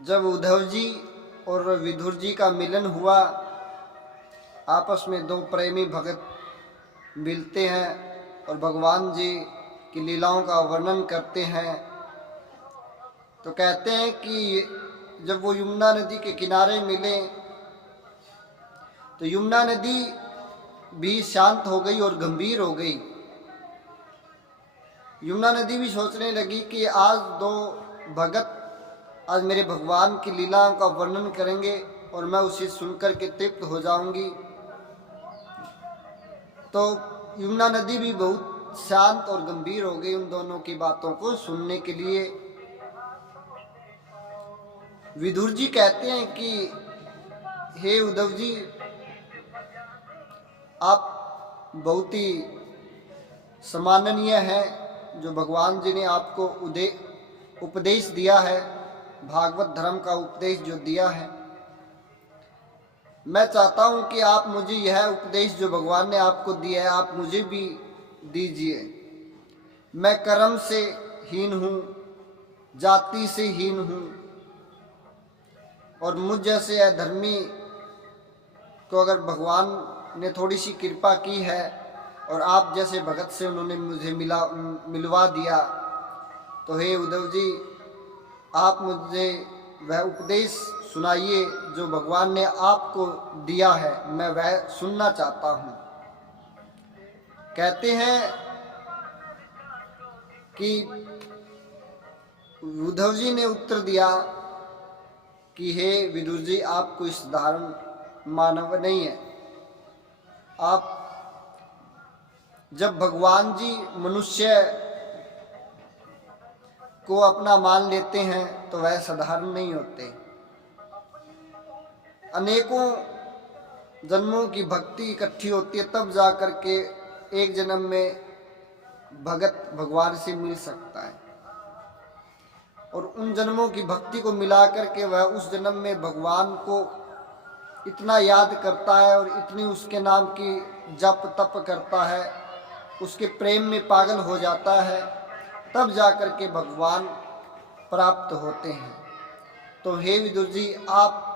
जब उद्धव जी और विदुर जी का मिलन हुआ, आपस में दो प्रेमी भगत मिलते हैं और भगवान जी की लीलाओं का वर्णन करते हैं। तो कहते हैं कि जब वो यमुना नदी के किनारे मिले तो यमुना नदी भी शांत हो गई और गंभीर हो गई। यमुना नदी भी सोचने लगी कि आज दो भगत आज मेरे भगवान की लीलाओं का वर्णन करेंगे और मैं उसे सुनकर के तृप्त हो जाऊंगी। तो यमुना नदी भी बहुत शांत और गंभीर हो गई उन दोनों की बातों को सुनने के लिए। विदुर जी कहते हैं कि हे उद्धव जी, आप बहुत ही सम्माननीय हैं जो भगवान जी ने आपको उपदेश दिया है, भागवत धर्म का उपदेश जो दिया है। मैं चाहता हूं कि आप मुझे यह उपदेश जो भगवान ने आपको दिया है आप मुझे भी दीजिए। मैं कर्म से हीन हूं, जाति से हीन हूं और मुझ जैसे अधर्मी को अगर भगवान ने थोड़ी सी कृपा की है और आप जैसे भगत से उन्होंने मुझे मिलवा दिया, तो हे उद्धव जी, आप मुझे वह उपदेश सुनाइए जो भगवान ने आपको दिया है, मैं वह सुनना चाहता हूँ। कहते हैं कि उद्धव जी ने उत्तर दिया कि हे विदुर जी, आप कोई साधारण मानव नहीं है। आप जब भगवान जी मनुष्य को अपना मान लेते हैं तो वह साधारण नहीं होते। अनेकों जन्मों की भक्ति इकट्ठी होती है तब जाकर के एक जन्म में भगत भगवान से मिल सकता है और उन जन्मों की भक्ति को मिलाकर के वह उस जन्म में भगवान को इतना याद करता है और इतनी उसके नाम की जप तप करता है, उसके प्रेम में पागल हो जाता है, तब जाकर के भगवान प्राप्त होते हैं। तो हे विदुर जी, आप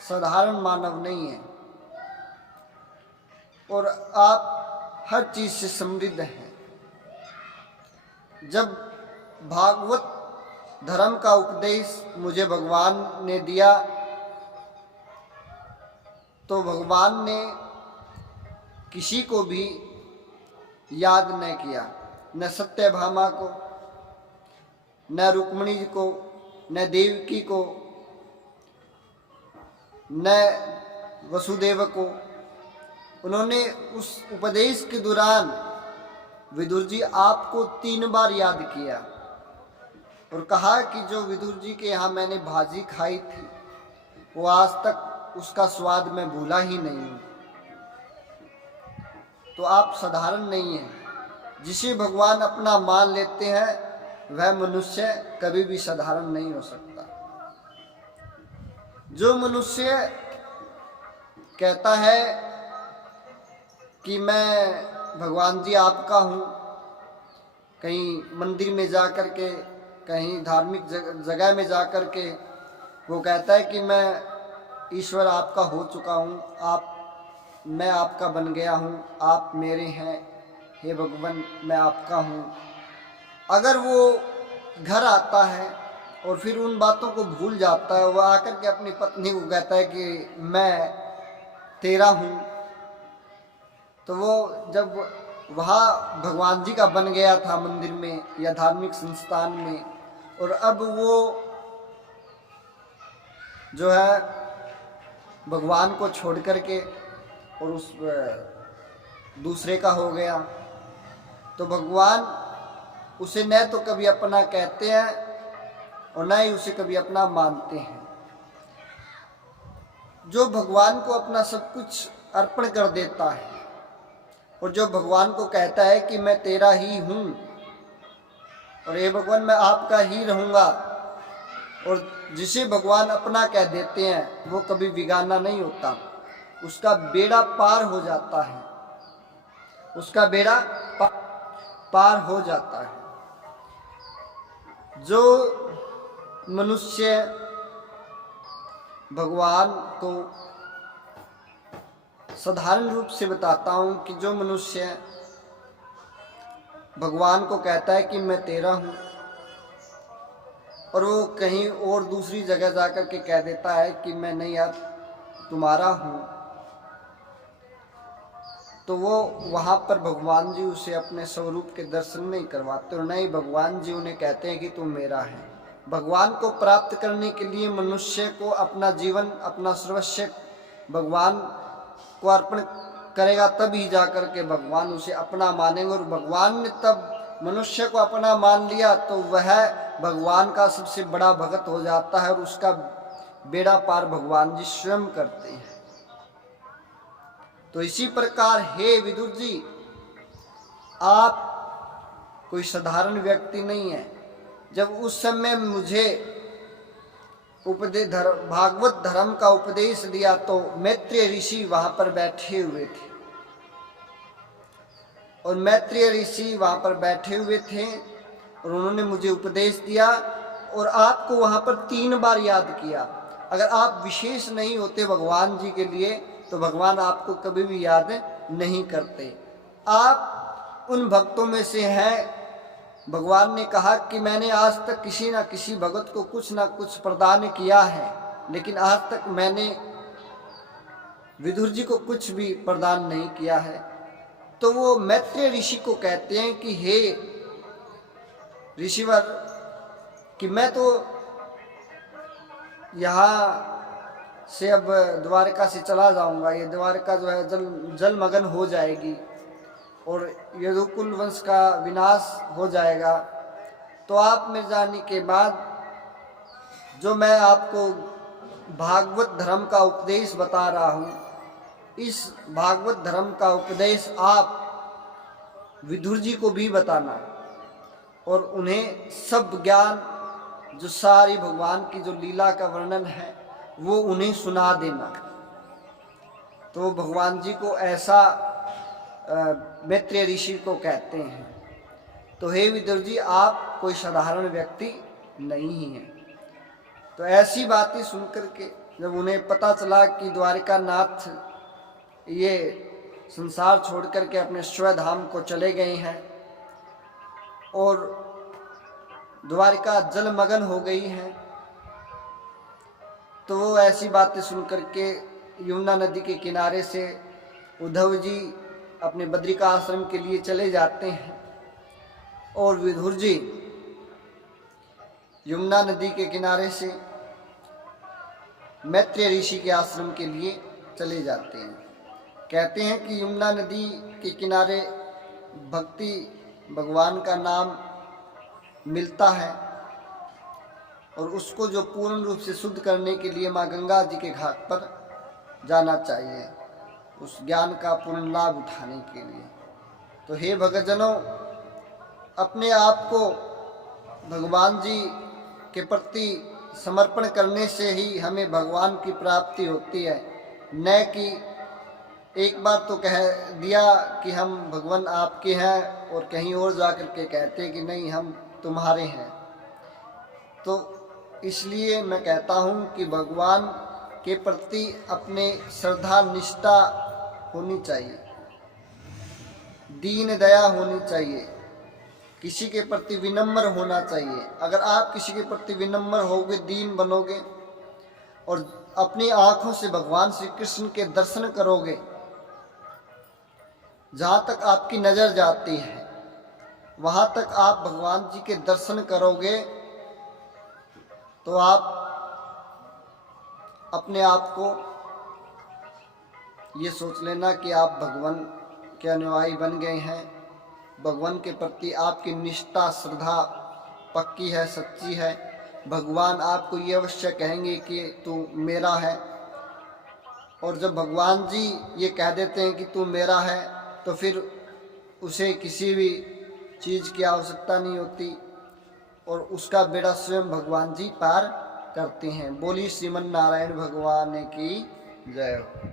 साधारण मानव नहीं हैं और आप हर चीज से समृद्ध हैं। जब भागवत धर्म का उपदेश मुझे भगवान ने दिया तो भगवान ने किसी को भी याद न किया, न सत्यभामा को, न रुक्मिणी को, न देवकी को, न वसुदेव को। उन्होंने उस उपदेश के दौरान विदुर जी आपको 3 बार याद किया और कहा कि जो विदुर जी के यहाँ मैंने भाजी खाई थी वो आज तक उसका स्वाद मैं भूला ही नहीं हूँ। तो आप साधारण नहीं हैं। जिसे भगवान अपना मान लेते हैं वह मनुष्य कभी भी साधारण नहीं हो सकता। जो मनुष्य कहता है कि मैं भगवान जी आपका हूँ, कहीं मंदिर में जाकर के, कहीं धार्मिक जगह में जाकर के वो कहता है कि मैं ईश्वर आपका हो चुका हूँ, मैं आपका बन गया हूँ, आप मेरे हैं, हे भगवान मैं आपका हूँ। अगर वो घर आता है और फिर उन बातों को भूल जाता है, वह आकर के अपनी पत्नी को कहता है कि मैं तेरा हूँ, तो वो जब वहाँ भगवान जी का बन गया था मंदिर में या धार्मिक संस्थान में, और अब वो जो है भगवान को छोड़ करके और उस दूसरे का हो गया, तो भगवान उसे न तो कभी अपना कहते हैं और न ही उसे कभी अपना मानते हैं। जो भगवान को अपना सब कुछ अर्पण कर देता है और जो भगवान को कहता है कि मैं तेरा ही हूँ और ये भगवान मैं आपका ही रहूँगा, और जिसे भगवान अपना कह देते हैं वो कभी बिगाना नहीं होता, उसका बेड़ा पार हो जाता है, उसका बेड़ा पार हो जाता है। जो मनुष्य भगवान को साधारण रूप से बताता हूँ कि जो मनुष्य भगवान को कहता है कि मैं तेरा हूँ, और वो कहीं और दूसरी जगह जाकर के कह देता है कि मैं नहीं यार तुम्हारा हूँ, तो वो वहाँ पर भगवान जी उसे अपने स्वरूप के दर्शन नहीं करवाते, और नहीं भगवान जी उन्हें कहते हैं कि तुम मेरा है। भगवान को प्राप्त करने के लिए मनुष्य को अपना जीवन, अपना सर्वस्व भगवान को अर्पण करेगा, तभी जाकर के भगवान उसे अपना मानेंगे। और भगवान ने तब मनुष्य को अपना मान लिया तो वह भगवान का सबसे बड़ा भक्त हो जाता है, और उसका बेड़ा पार भगवान जी स्वयं करते हैं। तो इसी प्रकार हे विदुर जी, आप कोई साधारण व्यक्ति नहीं है। जब उस समय मुझे भागवत धर्म का उपदेश दिया तो मैत्रेय ऋषि वहां पर बैठे हुए थे, और मैत्रेय ऋषि वहां पर बैठे हुए थे और उन्होंने मुझे उपदेश दिया, और आपको वहां पर 3 बार याद किया। अगर आप विशेष नहीं होते भगवान जी के लिए तो भगवान आपको कभी भी याद नहीं करते। आप उन भक्तों में से हैं। भगवान ने कहा कि मैंने आज तक किसी न किसी भगत को कुछ ना कुछ प्रदान किया है, लेकिन आज तक मैंने विदुर जी को कुछ भी प्रदान नहीं किया है। तो वो मैत्रेय ऋषि को कहते हैं कि हे ऋषिवर, कि मैं तो यहाँ से अब द्वारका से चला जाऊंगा, ये द्वारका जो है जलमग्न हो जाएगी और यदुकुल वंश का विनाश हो जाएगा। तो आप मेरे जाने के बाद जो मैं आपको भागवत धर्म का उपदेश बता रहा हूँ, इस भागवत धर्म का उपदेश आप विदुर जी को भी बताना, और उन्हें सब ज्ञान, जो सारी भगवान की जो लीला का वर्णन है वो उन्हें सुना देना। तो भगवान जी को ऐसा मैत्रेय ऋषि को कहते हैं। तो हे विदुर जी, आप कोई साधारण व्यक्ति नहीं हैं। तो ऐसी बातें सुनकर के जब उन्हें पता चला कि द्वारिका नाथ ये संसार छोड़ करके अपने स्वधाम को चले गए हैं और द्वारिका जलमग्न हो गई है, तो वो ऐसी बातें सुनकर के यमुना नदी के किनारे से उद्धव जी अपने बद्रिका आश्रम के लिए चले जाते हैं, और विदुर जी यमुना नदी के किनारे से मैत्रेय ऋषि के आश्रम के लिए चले जाते हैं। कहते हैं कि यमुना नदी के किनारे भक्ति भगवान का नाम मिलता है, और उसको जो पूर्ण रूप से शुद्ध करने के लिए माँ गंगा जी के घाट पर जाना चाहिए, उस ज्ञान का पूर्ण लाभ उठाने के लिए। तो हे भक्तजनों, अपने आप को भगवान जी के प्रति समर्पण करने से ही हमें भगवान की प्राप्ति होती है, न कि एक बार तो कह दिया कि हम भगवान आपके हैं और कहीं और जाकर के कहते कि नहीं हम तुम्हारे हैं। तो इसलिए मैं कहता हूँ कि भगवान के प्रति अपने श्रद्धा निष्ठा होनी चाहिए, दीन दया होनी चाहिए, किसी के प्रति विनम्र होना चाहिए। अगर आप किसी के प्रति विनम्र होगे, दीन बनोगे और अपनी आँखों से भगवान श्री कृष्ण के दर्शन करोगे, जहाँ तक आपकी नज़र जाती है वहाँ तक आप भगवान जी के दर्शन करोगे, तो आप अपने आप को ये सोच लेना कि आप भगवान के अनुयायी बन गए हैं। भगवान के प्रति आपकी निष्ठा श्रद्धा पक्की है, सच्ची है। भगवान आपको ये अवश्य कहेंगे कि तू मेरा है, और जब भगवान जी ये कह देते हैं कि तू मेरा है, तो फिर उसे किसी भी चीज़ की आवश्यकता नहीं होती, और उसका बेड़ा स्वयं भगवान जी पार करते हैं। बोली श्रीमन नारायण भगवान की जय हो।